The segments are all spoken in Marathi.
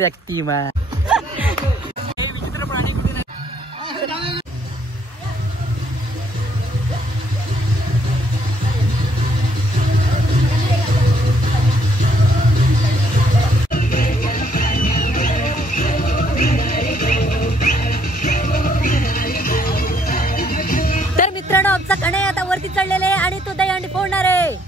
शक्तिमान. तर मित्रांनो आमचा कणे आता वरती चढलेले आणि तो दहीहंडी फोडणार आहे.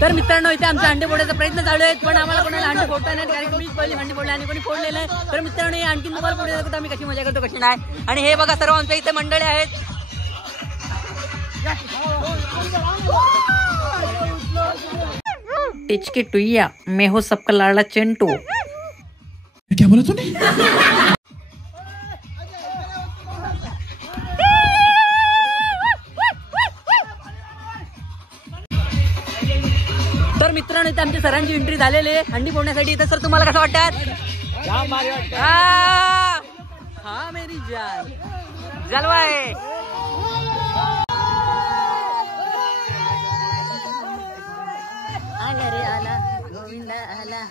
तर मित्रांनो इथे आमचे अंडे फोडण्याचा प्रयत्न चालू आहेत, पण आम्हाला कोणाला अंडे फोडता नाही कारण की मी पहिली अंडे फोडले आणि कोणी फोडलेलं आहे. तर मित्रांनो हे आणखी तुम्हाला फोडू शकतो आम्ही कशी मजा करतो कशी नाही. आणि हे बघा सर्व आमच्या इथे मंडळी आहेत. टिचकी टुईया मैं हो सबका लाडला चिंटू. क्या बोला तूने? तर मित्रांनो इथे आमच्या सरांची एंट्री झालेली आहे हंडी फोडण्यासाठी. तर सर तुम्हाला कसं वाटतं? हा मेरी जान जलवा आहे. आला रे आला गोविंदा आला.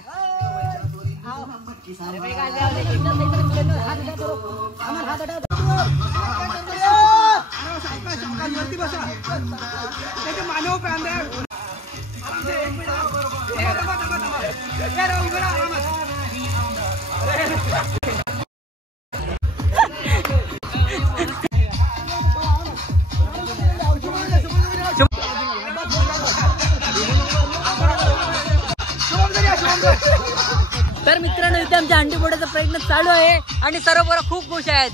तर मित्रांनो इथे आमच्या अंडी फोडण्याचा प्रयत्न चालू आहे आणि सर्व पोरं खूप खुश आहेत.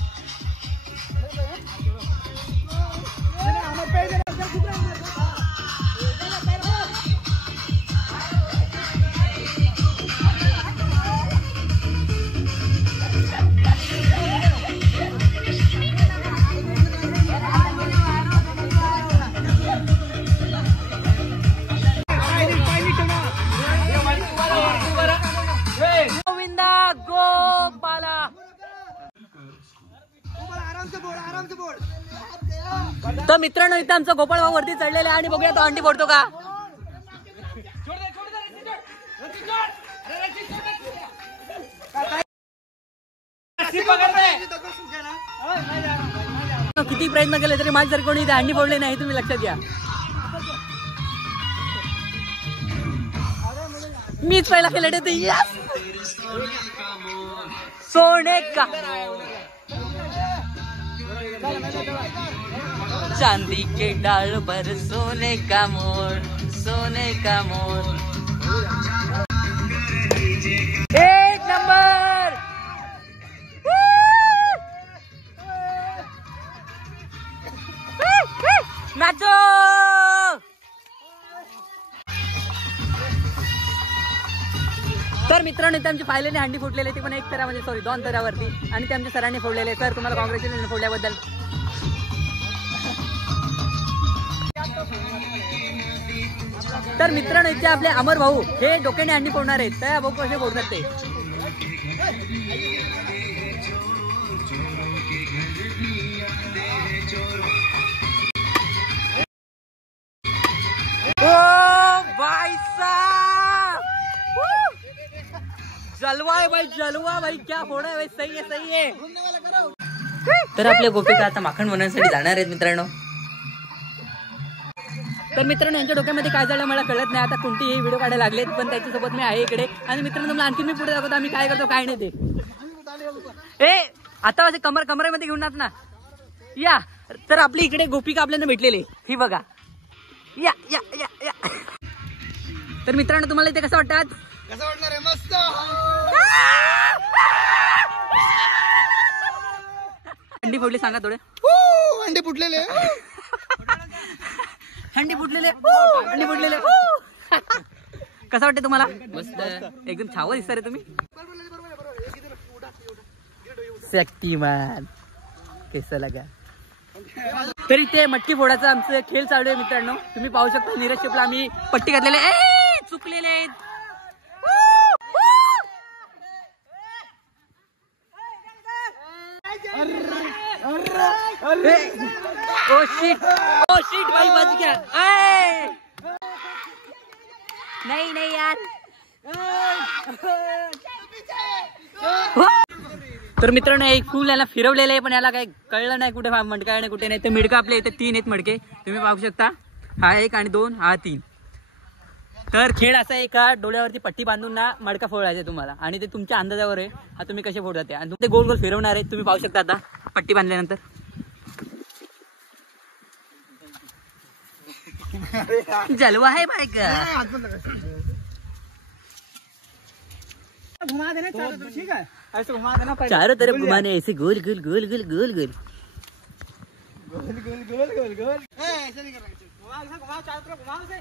गोविंदा गोपाला. तर मित्रांनो इथे आमचा गोपाळ भाऊ वरती चढलेला आहे आणि बघूया तो अंडी फोडतो का. किती प्रयत्न केले तरी माझी जर कोणी इथे अंडी फोडले नाही तुम्ही लक्षात घ्या. मीच पहिला खेळले ते सोने का चांदी के डाल पर सोने का मोर, सोने का मोर. एक नंबर. नाचो. तर मित्रांनो इथे आमचे फायलेने हंडी फुटलेले ते पण एक तरा म्हणजे सॉरी 2 तरावरती आणि ते आमच्या सरांनी फोडलेले. सर तुम्हाला कॉंग्रॅच्युलेशन फोडल्याबद्दल. तर मित्रांनो इथे आपले अमर भाऊ हे डोक्याने हंडी फोडणार आहेत. त्या भाऊ कसे फोडतात ते. भाई साहब जलवा है भाई, जलवा भाई, क्या फोड़ा है भाई. सही है, सही है. तर आपल्या गोपिका आता माखण बनवण्यासाठी जाणार आहेत मित्रांनो. तर मित्रांनो यांच्या डोक्यामध्ये काय झालं मला कळत नाही. आता कोणतीही व्हिडिओ काढायला लागलेत पण त्याच्यासोबत मी आहे इकडे. आणि मित्रांनो तुम्हाला आणखी मी पुढे दाखवतो आम्ही काय करतो काय नाही ते. ए आता माझे कमरेमध्ये घेऊन ना या. तर आपली इकडे गोपिका आपल्याला भेटलेली ही बघा. या या या या. तर मित्रांनो तुम्हाला इथे कसं वाटतात? कसं वाटणार आहे? मस्त. हंडी फोडली सांगा थोडे. अंडे फुटलेले. हंडी फुटलेले, हंडी फुटलेले. कसं वाटतं तुम्हाला? मस्त एकदम छावा दिसता रे तुम्ही. शक्तिमान कैसा लगा. तरी ते मटकी फोडाचं आमचं खेळ चालू आहे मित्रांनो. तुम्ही पाहू शकता नीरज शेपला आम्ही पट्टी घातलेले चुकलेले आहेत. ओ शिट भाई बच गया. नहीं नहीं यार. तर मित्रांनो एक फुल याला फिरवलेलं आहे पण याला काही कळलं नाही कुठे मडका नाही कुठे नाही. तर मिडका आपल्या इथे 3 आहेत मडके तुम्ही पाहू शकता. हा 1 आणि 2 हा 3. तर खेळ असा आहे का डोळ्यावरती पट्टी बांधून ना मडका फोडायचा तुम्हाला आणि ते तुमच्या अंदाजावर आहे. हा तुम्ही कसे फोडता ते आणि ते गोल गोल फिरवणार आहे. तुम्ही पाहू शकता आता पट्टी बांधल्यानंतर. जलवा है भाई का. घुमा देना चारों तरफ. ठीक है ऐसे घुमा देना. चारों तरफ घुमाने ऐसे गोल गोल गोल गोल गोल गोल गोल गोल गोल गोल गोल. ऐसे नहीं करना. घुमा चारों तरफ घुमा से.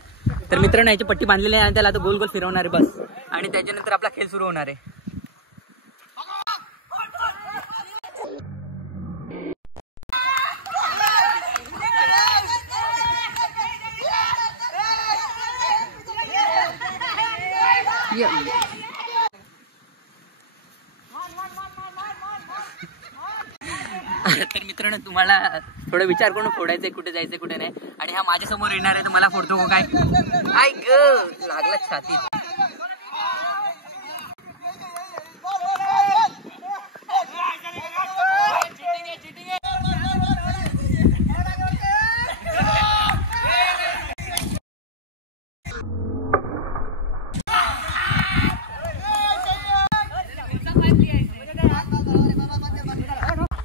तर मित्रांनो याची पट्टी बांधलेली आहे आणि त्याला आता गोल गोल फिरवणार आहे बस. आणि त्याच्यानंतर आपला खेळ सुरू होणार आहे. तर मित्रांनो तुम्हाला थोडं विचार करून फोडायचंय कुठे जायचंय कुठे नाही. आणि हा माझ्या समोर येणार आहे तर मला फोडतो का काय. आय ग लागला छातीत.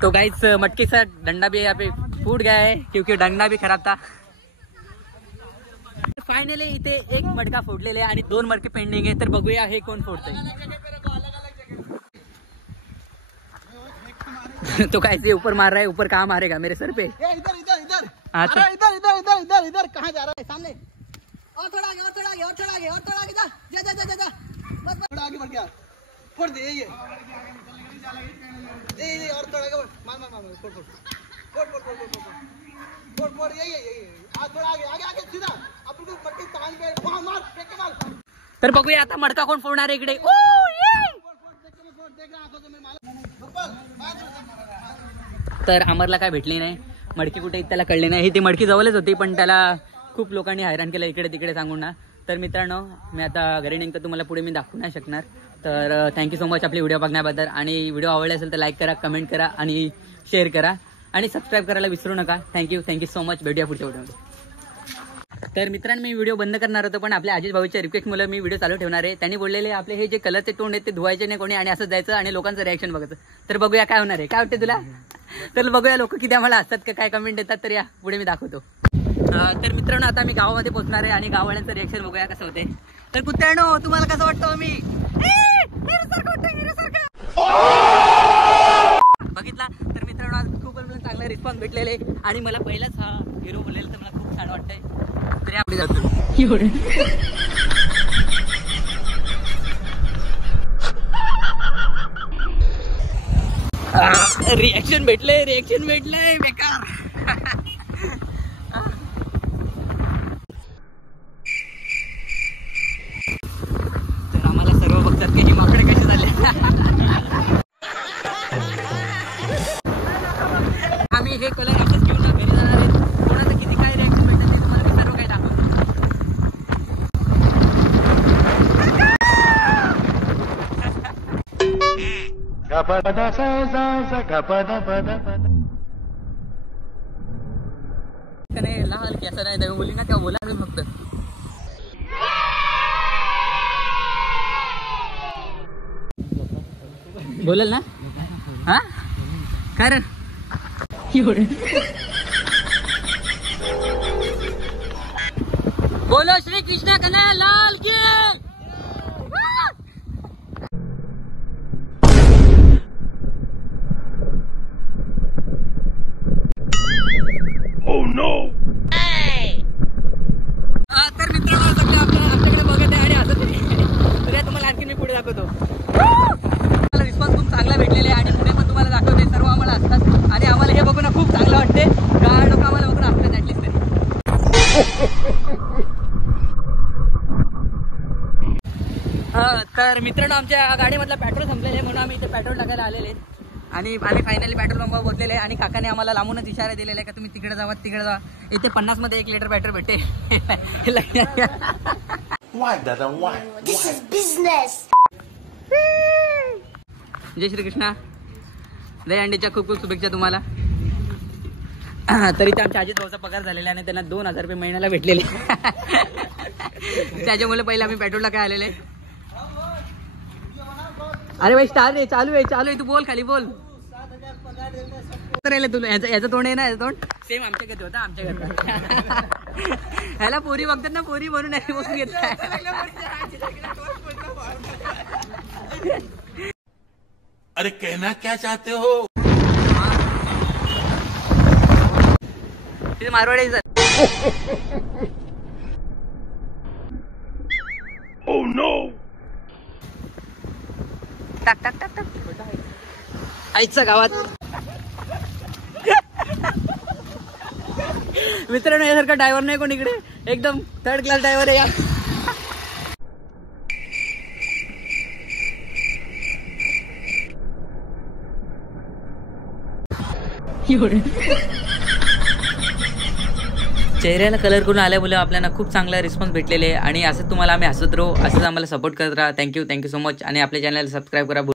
तो गाइस मटके सा डंडा भी यहाँ पे फूट गया है क्योंकि डंडा भी खराब था. फायनली इथे 1 मटका फोडलेला आहे आणि 2 मटके पेंडिंग आहे. तर बघूया हे कोण फोडतंय. तो कैसे ऊपर मार रहा है. ऊपर कहाँ मारेगा मेरे सर पे. इधर इधर इधर. हाँ इधर इधर इधर इधर इधर. कहाँ जा रहा है? सामने. और थोड़ा आगे, और थोड़ा आगे, और थोड़ा आगे, और थोड़ा आगे. जा जा जा जा. बस थोड़ा आगे बढ़ गया. फोड़ दे ये. ये और थोड़ा आगे. मार मार मार. फोड़ फोड़ फोड़ फोड़ फोड़ फोड़ फोड़ फोड़. ये थोड़ा आगे आगे आगे सीधा. अब बिल्कुल पट्टी तान के वहां मार. फेंक के मार. तर बघूया आता मडका कोण फोडणार आहे इकडे. तर अमरला काय भेटली नाही मडकी कुठे त्याला कळली नाही. ती मडकी जवळच होती पण त्याला खूप लोकांनी हैराण केलं इकडे तिकडे सांगून ना. तर मित्रांनो मी आता घरी निघतो तुम्हाला पुढे मी दाखवू नाही शकणार. तर थँक्यू सो मच आपली व्हिडिओ बघण्याबद्दल. आणि व्हिडिओ आवडले असेल तर लाईक करा, कमेंट करा आणि शेअर करा आणि सबस्क्राईब करायला विसरू नका. Thank you so much. भेटूया पुढच्या व्हिडिओमध्ये. तर मित्रांनो मी व्हिडिओ बंद करणार होतो पण आपल्या अजित भाऊच्या रिक्वेस्टमुळे मी व्हिडिओ चालू ठेवणार आहे. त्यांनी बोललेले आपले हे जे कलरचे तोंड आहेत ते धुवायचे नाही कोणी आणि असं जायचं आणि लोकांचं रिॲक्शन बघायचं. तर बघूया काय होणार आहे. काय वाटते तुला. तर बघूया लोक किती आम्हाला असतात का काय कमेंट येतात. तर या पुढे मी दाखवतो. तर मित्रांनो आता मी गावामध्ये पोहोचणार आहे आणि गाववाल्यांचं रिॲक्शन बघूया कसं होते. तर कुत्र्यानो तुम्हाला कसं वाटतं. मी बघितला. तर मित्रांनो आज खूप चांगला रिस्पॉन्स भेटलेले आणि मला पहिलाच हा हिरो बोललेला तर मला खूप छान वाटतंय. तरी आपली जातो रिएक्शन भेटलंय बेकार. तर आम्हाला सर्व बघतात की ही माकडे कशी झाले. आम्ही हे कलर असेच घेऊन घरी जाणार आहेत. कोणाचं किती काय रिएक्शन भेटत ते तुम्हाला मी सर्व काही दाखवतो. लाल की असं नाही तेव्हा बोली ना तेव्हा बोलायचं फक्त. बोलल ना हा कारण बोलो श्री कृष्ण कन्हैया लाल की. तर मित्रांनो सगळे आमच्याकडे बघत आहे आणि हसत आहे. तर तुम्हाला आणखी मी पुढे दाखवतो. मला रिस्पॉन्स खूप चांगला भेटलेला आहे आणि पुढे पण तुम्हाला दाखवते. सर्व आम्हाला असतात आणि आम्हाला हे बघून खूप चांगलं वाटते. गाड लोक आम्हाला बघून असतात ऍटलीस्ट तरी. तर मित्रांनो आमच्या गाडीमधला पेट्रोल संपलेले म्हणून आम्ही इथे पेट्रोल टाकायला आलेले आणि आम्ही फायनली पेट्रोल पंपावर पोहोचलेले आहे. आणि काकाने आम्हाला लांबूनच इशारा दिलेला आहे का तुम्ही तिकडे जा. इथे 50 मध्ये 1 लिटर पेट्रोल भेटते. This is business. जय श्री कृष्णा. दही अंडीच्या खूप खूप शुभेच्छा तुम्हाला. तरी ते आमच्या अजित भाऊचा पगार झालेला आहे आणि त्यांना 2000 रुपये महिन्याला भेटलेले. त्याच्यामुळे पहिले आम्ही पेट्रोलला काय आलेले. अरे भाई स्टार रे चालू आहे तू बोल खाली बोल. तुला याचं तोंड आहे ना. याचं तोंड सेम आमच्या घेत होता आमच्या घरचा. ह्याला पोरी बघतात ना पोरी म्हणून बघून घेत. अरे कहना क्या चाहते हो. तिथे मारवाडी टाक टाक टाक टाक आईच्या गावात. मित्रांनो यासारखा ड्रायव्हर नाही कोण इकडे. एकदम 3rd क्लास ड्रायव्हर आहे या. चेहऱ्याला कलर करून आल्यामुळे आपल्याला खूप चांगला रिस्पॉन्स भेटलेले आणि असं तुम्हाला आम्ही हसत राहू. असंच आम्हाला सपोर्ट करत राहा. Thank you so much. आणि आपल्या चॅनलला सबस्क्राईब करा.